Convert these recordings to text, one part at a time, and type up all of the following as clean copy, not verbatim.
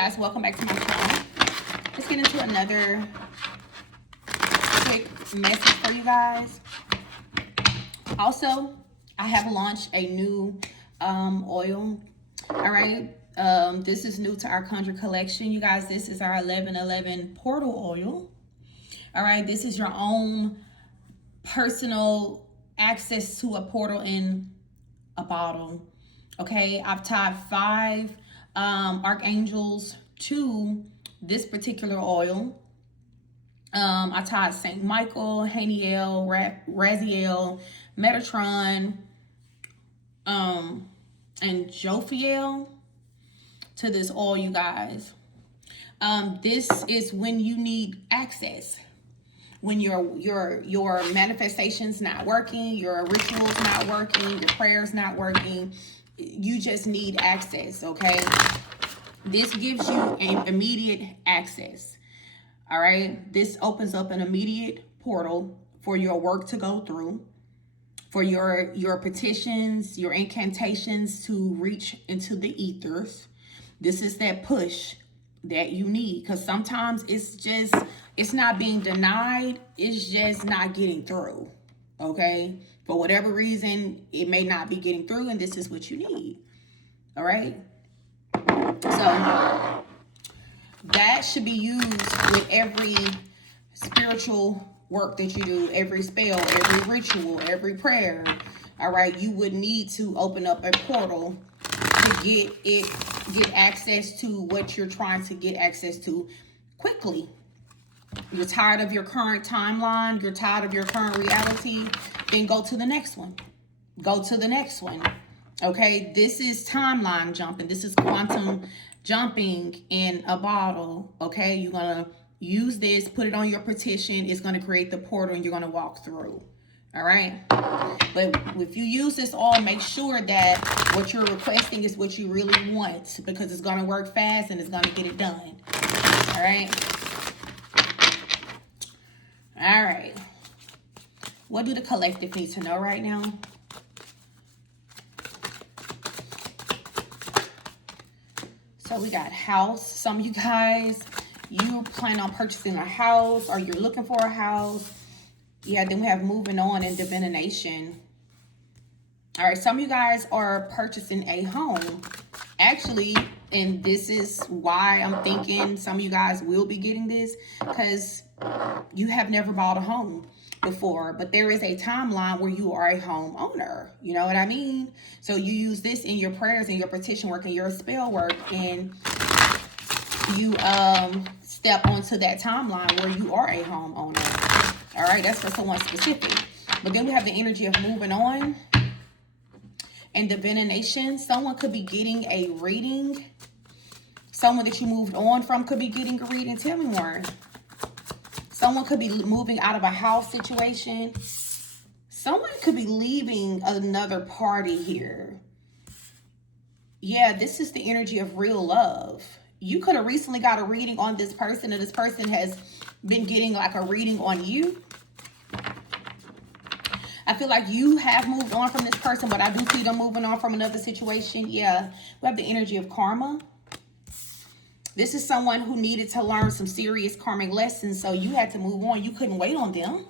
guys, welcome back to my channel. Let's get into another quick message for you guys. Also, I have launched a new oil. All right, this is new to our Conjure collection, you guys. This is our 1111 portal oil. All right, this is your own personal access to a portal in a bottle. Okay, I've tied 5 archangels to this particular oil. I tied Saint Michael, Haniel, Raziel, Metatron, and Jophiel to this oil, you guys. This is when you need access. When your manifestation's not working, your ritual's not working, your prayer's not working, you just need access, okay? This gives you an immediate access, all right? This opens up an immediate portal for your work to go through, for your petitions, your incantations to reach into the ethers. This is that push that you need, because sometimes it's not being denied, it's just not getting through, okay? For whatever reason, it may not be getting through, and this is what you need, all right? So that should be used with every spiritual work that you do, every spell, every ritual, every prayer, all right? You would need to open up a portal to get access to what you're trying to get access to quickly. You're tired of your current timeline, you're tired of your current reality, then go to the next one. Go to the next one. Okay, this is timeline jumping. This is quantum jumping in a bottle. Okay, you're gonna use this, put it on your petition. It's gonna create the portal and you're gonna walk through. All right, but if you use this oil, make sure that what you're requesting is what you really want, because it's gonna work fast and it's gonna get it done. All right. All right. What do the collective need to know right now? So we got house. Some of you guys, you plan on purchasing a house, or you're looking for a house. Yeah, then we have moving on and divination. All right, some of you guys are purchasing a home. Actually, and this is why I'm thinking some of you guys will be getting this, because you have never bought a home before, but there is a timeline where you are a homeowner. You know what I mean? So you use this in your prayers and your petition work and your spell work, and you step onto that timeline where you are a homeowner. All right, that's for someone specific. But then we have the energy of moving on and divination. Someone could be getting a reading. Someone that you moved on from could be getting a reading. Tell me more. Someone could be moving out of a house situation. Someone could be leaving another party here. Yeah, this is the energy of real love. You could have recently got a reading on this person, and this person has been getting like a reading on you. I feel like you have moved on from this person, but I do see them moving on from another situation. Yeah, we have the energy of karma. This is someone who needed to learn some serious karmic lessons, so you had to move on. You couldn't wait on them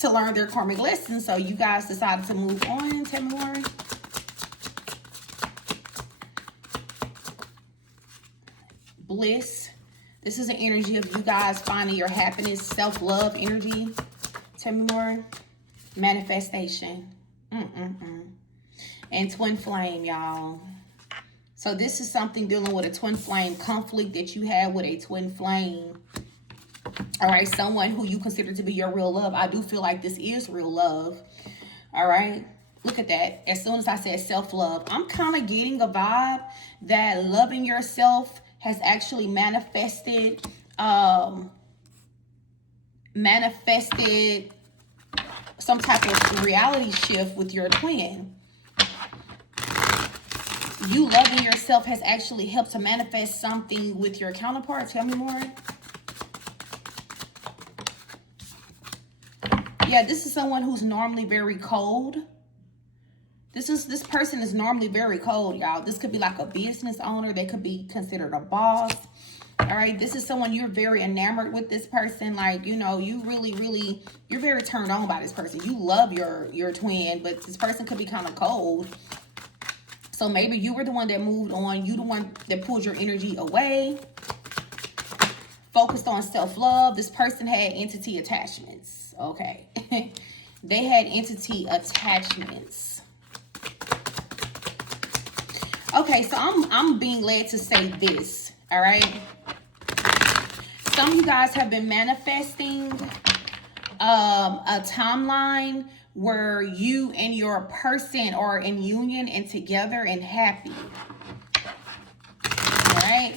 to learn their karmic lessons, so you guys decided to move on. Tell me more. Bliss. This is an energy of you guys finding your happiness, self-love energy. Tell me more. Manifestation. And twin flame, y'all. So this is something dealing with a twin flame conflict that you had with a twin flame. All right, someone who you consider to be your real love. I do feel like this is real love. All right, look at that. As soon as I said self-love, I'm kind of getting a vibe that loving yourself has actually manifested some type of reality shift with your twin. You loving yourself has actually helped to manifest something with your counterpart. Tell me more. Yeah, this is someone who's normally very cold. This person is normally very cold, y'all. This could be like a business owner. They could be considered a boss. All right, this is someone you're very enamored with this person. Like, you know, you really, you're very turned on by this person. You love your twin, but this person could be kind of cold. So maybe you were the one that moved on. You the one that pulled your energy away. Focused on self-love. This person had entity attachments. Okay. They had entity attachments. Okay, so I'm being led to say this, all right? Some of you guys have been manifesting a timeline where you and your person are in union and together and happy. All right?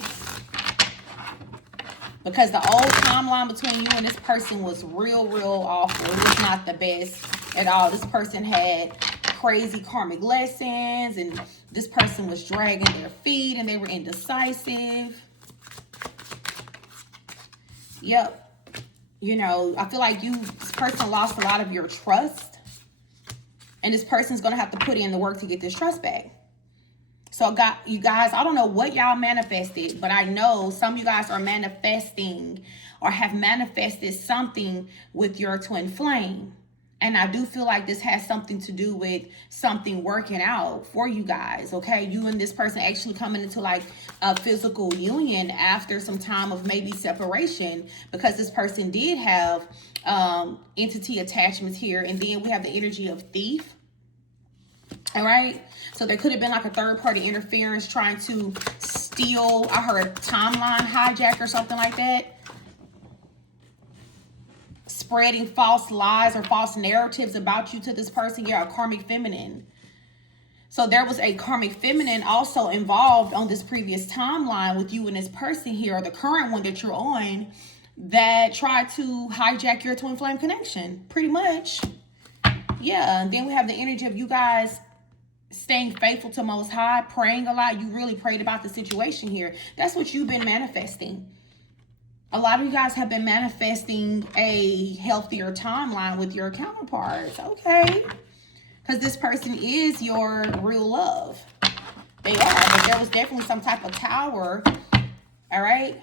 Because the old timeline between you and this person was real awful. It was not the best at all. This person had crazy karmic lessons, and this person was dragging their feet, and they were indecisive. Yep. You know, I feel like this person lost a lot of your trust, and this person's going to have to put in the work to get this trust back. So you guys, I don't know what y'all manifested, but I know some of you guys are manifesting or have manifested something with your twin flame. And I do feel like this has something to do with something working out for you guys, okay? You and this person actually coming into like a physical union after some time of maybe separation, because this person did have entity attachments here. And then we have the energy of thief, all right? So there could have been like a third-party interference trying to steal, I heard timeline hijack or something like that. Spreading false lies or false narratives about you to this person. Yeah, a karmic feminine. So there was a karmic feminine also involved on this previous timeline with you and this person here, or the current one that you're on, that tried to hijack your twin flame connection, pretty much. Yeah, and then we have the energy of you guys staying faithful to Most High, praying a lot. You really prayed about the situation here. That's what you've been manifesting. A lot of you guys have been manifesting a healthier timeline with your counterparts. Okay. Because this person is your real love. They are. But there was definitely some type of tower. All right.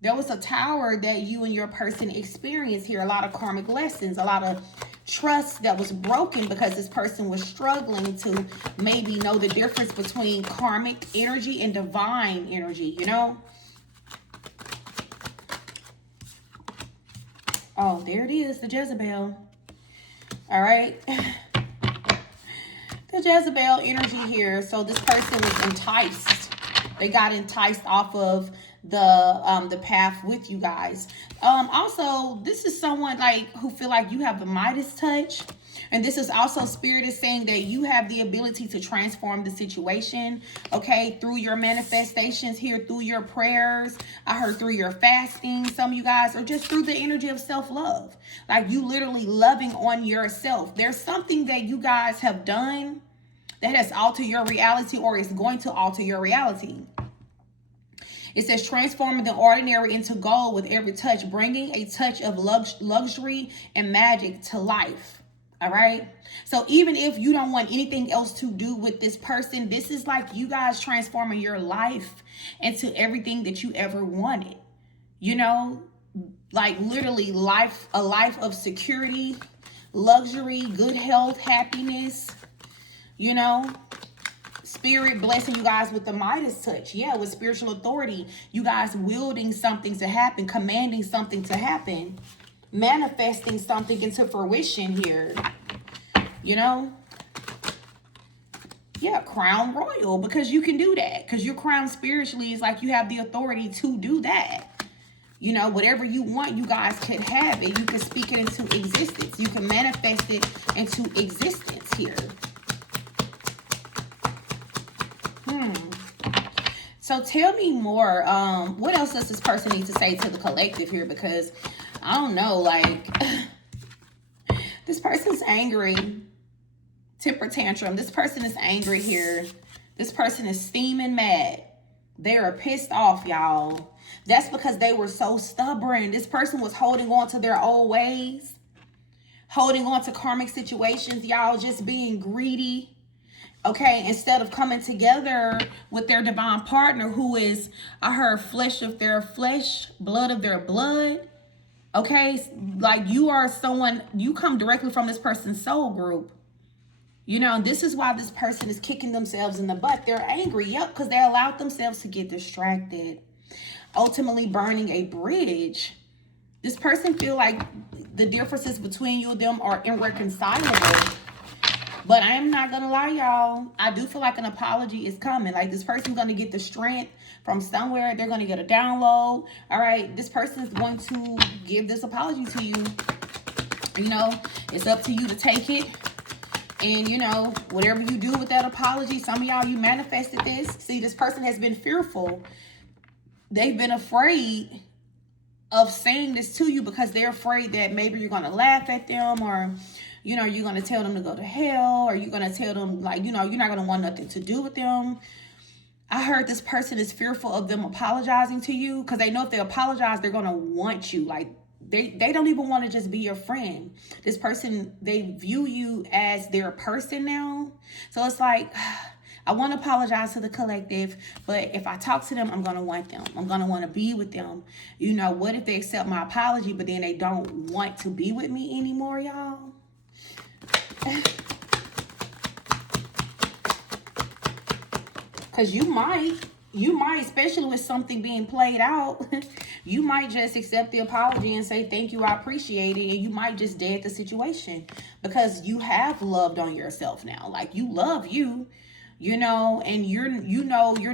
There was a tower that you and your person experienced here. A lot of karmic lessons. A lot of trust that was broken because this person was struggling to maybe know the difference between karmic energy and divine energy, you know? Oh, there it is, the Jezebel. All right. The Jezebel energy here. So this person was enticed. They got enticed off of the path with you guys. Also, this is someone like who feel like you have the Midas touch. And this is also Spirit is saying that you have the ability to transform the situation, okay, through your manifestations here, through your prayers. I heard through your fasting, some of you guys, or just through the energy of self-love. Like you literally loving on yourself. There's something that you guys have done that has altered your reality or is going to alter your reality. It says transforming the ordinary into gold with every touch, bringing a touch of luxury and magic to life. All right. So even if you don't want anything else to do with this person, this is like you guys transforming your life into everything that you ever wanted. You know, like literally a life of security, luxury, good health, happiness, you know. Spirit blessing you guys with the Midas touch. Yeah, with spiritual authority. You guys wielding something to happen, commanding something to happen, manifesting something into fruition here. You know? Yeah, crown royal, because you can do that. Because you're crowned spiritually. It's like you have the authority to do that. You know, whatever you want, you guys can have it. You can speak it into existence. You can manifest it into existence here. So tell me more. What else does this person need to say to the collective here? Because I don't know, like this person's angry. Temper tantrum. This person is angry here. This person is steaming mad. They are pissed off, y'all. That's because they were so stubborn. This person was holding on to their old ways, holding on to karmic situations, y'all, just being greedy. Okay, instead of coming together with their divine partner, who is, I heard, flesh of their flesh, blood of their blood. Okay, like you are someone, you come directly from this person's soul group. You know, this is why this person is kicking themselves in the butt. They're angry, yep, because they allowed themselves to get distracted, ultimately burning a bridge. This person feel like the differences between you and them are irreconcilable. But I am not going to lie, y'all. I do feel like an apology is coming. Like, this person's going to get the strength from somewhere. They're going to get a download. All right. This person is going to give this apology to you. You know, it's up to you to take it. And, you know, whatever you do with that apology, some of y'all, you manifested this. See, this person has been fearful. They've been afraid of saying this to you because they're afraid that maybe you're going to laugh at them, or, you know, you're going to tell them to go to hell, or you're going to tell them, like, you know, you're not going to want nothing to do with them. I heard this person is fearful of them apologizing to you because they know if they apologize, they're going to want you. Like, they don't even want to just be your friend. This person, they view you as their person now. So it's like, I want to apologize to the collective, but if I talk to them, I'm going to want them. I'm going to want to be with them. You know, what if they accept my apology, but then they don't want to be with me anymore, y'all? Because you might, especially with something being played out, you might just accept the apology and say, thank you, I appreciate it. And you might just dead the situation because you have loved on yourself now. Like, you love you. You know, and you're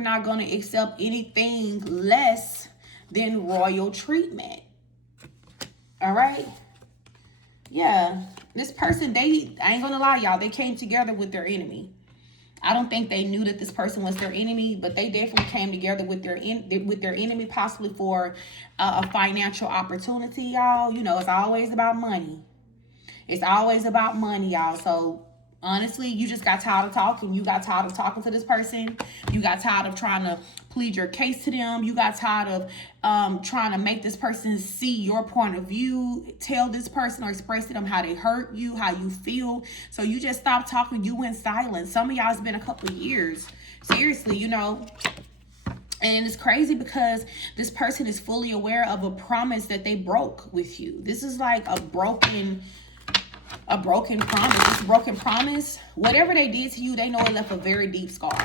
not going to accept anything less than royal treatment. All right. Yeah. This person, I ain't going to lie, y'all, they came together with their enemy. I don't think they knew that this person was their enemy, but they definitely came together with their enemy, possibly for a financial opportunity, y'all. You know, it's always about money. It's always about money, y'all. So honestly, you just got tired of talking. You got tired of talking to this person. You got tired of trying to plead your case to them. You got tired of trying to make this person see your point of view. Tell this person or express to them how they hurt you, how you feel. So you just stopped talking. You went silent. Some of y'all, it's been a couple of years. Seriously, you know. And it's crazy because this person is fully aware of a promise that they broke with you. This is like a broken promise. This broken promise, whatever they did to you, they know it left a very deep scar.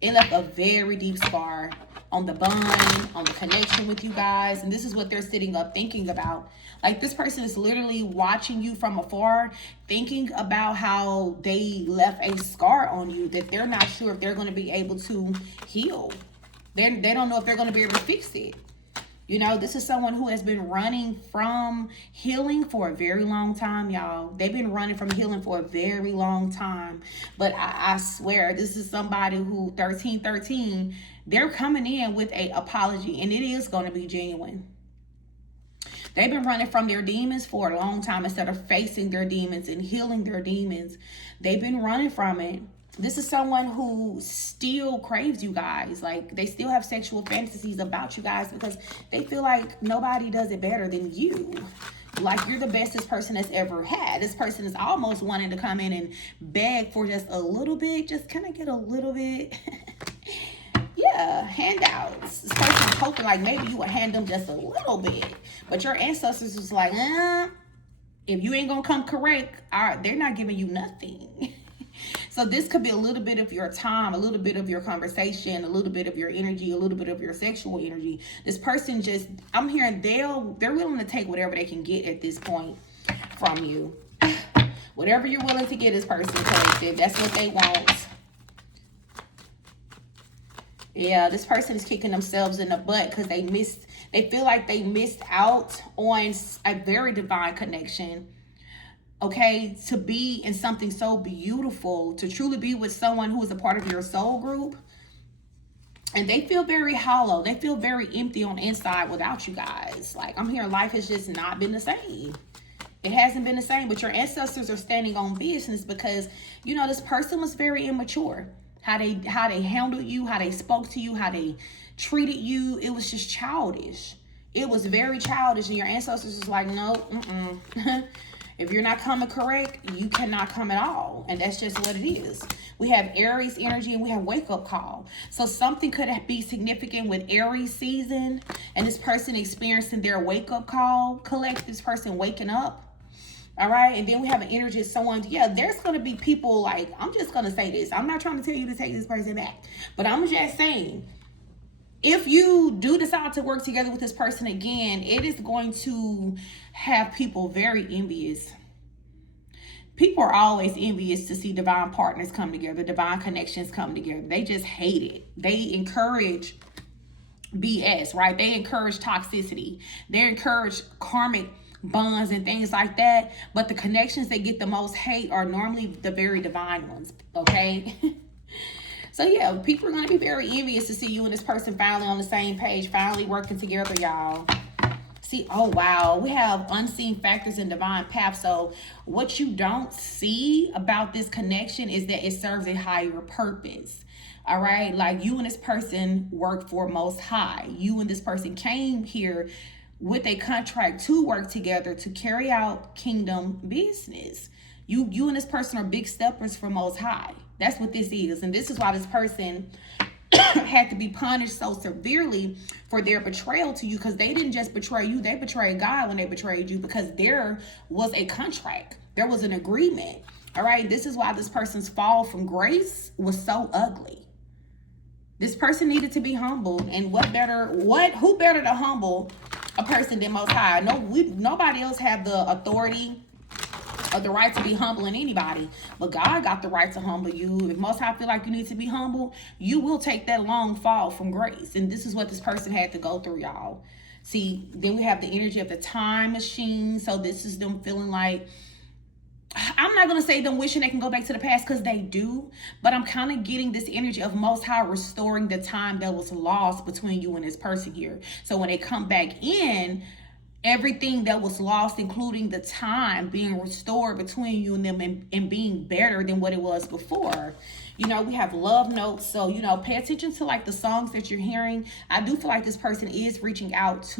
It left a very deep scar on the bond, on the connection with you guys. And this is what they're sitting up thinking about. Like, this person is literally watching you from afar, thinking about how they left a scar on you that they're not sure if they're going to be able to heal. They don't know if they're going to be able to fix it. You know, this is someone who has been running from healing for a very long time, y'all. They've been running from healing for a very long time. But I swear, this is somebody who, 1313, they're coming in with an apology, and it is going to be genuine. They've been running from their demons for a long time instead of facing their demons and healing their demons. They've been running from it. This is someone who still craves you guys. Like, they still have sexual fantasies about you guys because they feel like nobody does it better than you. Like, you're the bestest person that's ever had. This person is almost wanting to come in and beg for just a little bit. Just, can I get a little bit? Yeah, handouts. This person is hoping like maybe you would hand them just a little bit. But your ancestors was like, if you ain't going to come correct, they're not giving you nothing. So this could be a little bit of your time, a little bit of your conversation, a little bit of your energy, a little bit of your sexual energy. This person just, I'm hearing they're willing to take whatever they can get at this point from you. Whatever you're willing to get this person, collective, that's what they want. Yeah, this person is kicking themselves in the butt because they feel like they missed out on a very divine connection. Okay, to be in something so beautiful, to truly be with someone who is a part of your soul group. And they feel very hollow. They feel very empty on the inside without you guys. Like, I'm hearing life has just not been the same. It hasn't been the same, but your ancestors are standing on business because, you know, this person was very immature. How they handled you, how they spoke to you, how they treated you. It was just childish. It was very childish. And your ancestors was like, no, If you're not coming correct, you cannot come at all. And that's just what it is. We have Aries energy and we have wake up call. So something could be significant with Aries season and this person experiencing their wake up call, this person waking up. All right. And then we have an energy of someone. Yeah, there's going to be people like, I'm just going to say this. I'm not trying to tell you to take this person back, but I'm just saying, if you do decide to work together with this person again, it is going to have people very envious. People are always envious to see divine partners come together, divine connections come together. They just hate it. They encourage BS, right? They encourage toxicity. They encourage karmic bonds and things like that. But the connections that get the most hate are normally the very divine ones, okay? So yeah, people are going to be very envious to see you and this person finally on the same page, finally working together, y'all. See, oh wow, we have unseen factors and divine paths. So what you don't see about this connection is that it serves a higher purpose. All right, like you and this person work for Most High. You and this person came here with a contract to work together to carry out kingdom business. You and this person are big steppers for Most High. That's what this is. And this is why this person had to be punished so severely for their betrayal to you, because they didn't just betray you. They betrayed God when they betrayed you, because there was a contract. There was an agreement. All right. This is why this person's fall from grace was so ugly. This person needed to be humbled. And who better to humble a person than Most High? Nobody else have the authority or the right to be humbling anybody, but God got the right to humble you. If Most High feel like you need to be humble, you will take that long fall from grace. And this is what this person had to go through, y'all. See, then we have the energy of the time machine. So this is them feeling like, I'm not going to say them wishing they can go back to the past, because they do, but I'm kind of getting this energy of Most High restoring the time that was lost between you and this person here. So when they come back in, everything that was lost, including the time, being restored between you and them, and being better than what it was before. You know, we have love notes. So, you know, pay attention to like the songs that you're hearing. I do feel like this person is reaching out to